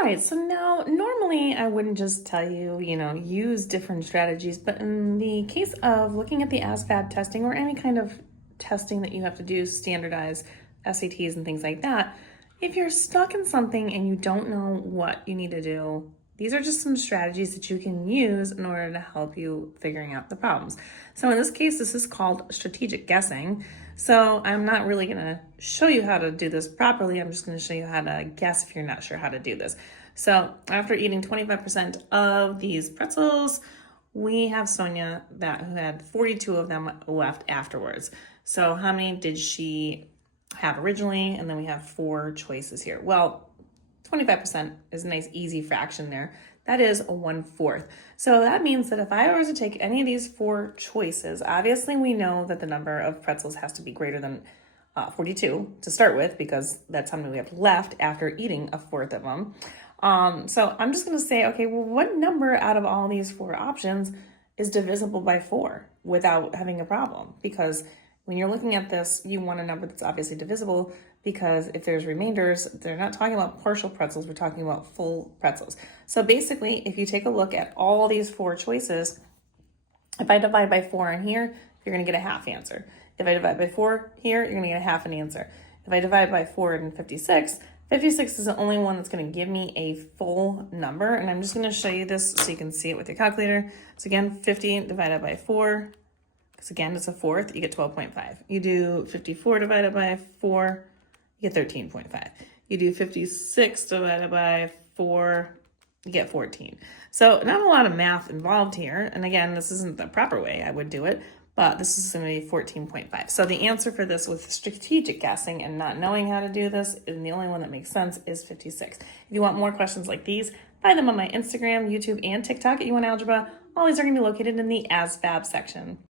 All right, so now normally I wouldn't just tell you, use different strategies, but in the case of looking at the ASVAB testing or any kind of testing that you have to do, standardized SATs and things like that, if you're stuck in something and you don't know what you need to do, these are just some strategies that you can use in order to help you figuring out the problems. So in this case, this is called strategic guessing. So I'm not really gonna show you how to do this properly. I'm just gonna show you how to guess if you're not sure how to do this. So after eating 25% of these pretzels, we have Sonia who had 42 of them left afterwards. So how many did she have originally? And then we have 4 choices here. Well, 25% is a nice easy fraction there. That is a 1/4. So that means that if I were to take any of these 4 choices, obviously we know that the number of pretzels has to be greater than 42 to start with, because that's how many we have left after eating a 1/4 of them. So I'm just gonna say, okay, well, what number out of all these 4 options is divisible by 4 without having a problem? Because when you're looking at this, you want a number that's obviously divisible, because if there's remainders, they're not talking about partial pretzels, we're talking about full pretzels. So basically, if you take a look at all these 4 choices, if I divide by 4 in here, you're gonna get a half answer. If I divide by 4 here, you're gonna get a half an answer. If I divide by 4 in 56, 56 is the only one that's gonna give me a full number. And I'm just gonna show you this so you can see it with your calculator. So again, 50 divided by 4, because again, it's a 1/4, you get 12.5. You do 54 divided by 4, you get 13.5. You do 56 divided by 4, you get 14. So not a lot of math involved here. And again, this isn't the proper way I would do it, but this is going to be 14.5. So the answer for this with strategic guessing and not knowing how to do this, and the only one that makes sense, is 56. If you want more questions like these, find them on my Instagram, YouTube, and TikTok at YouWantAlgebra. All these are going to be located in the ASVAB section.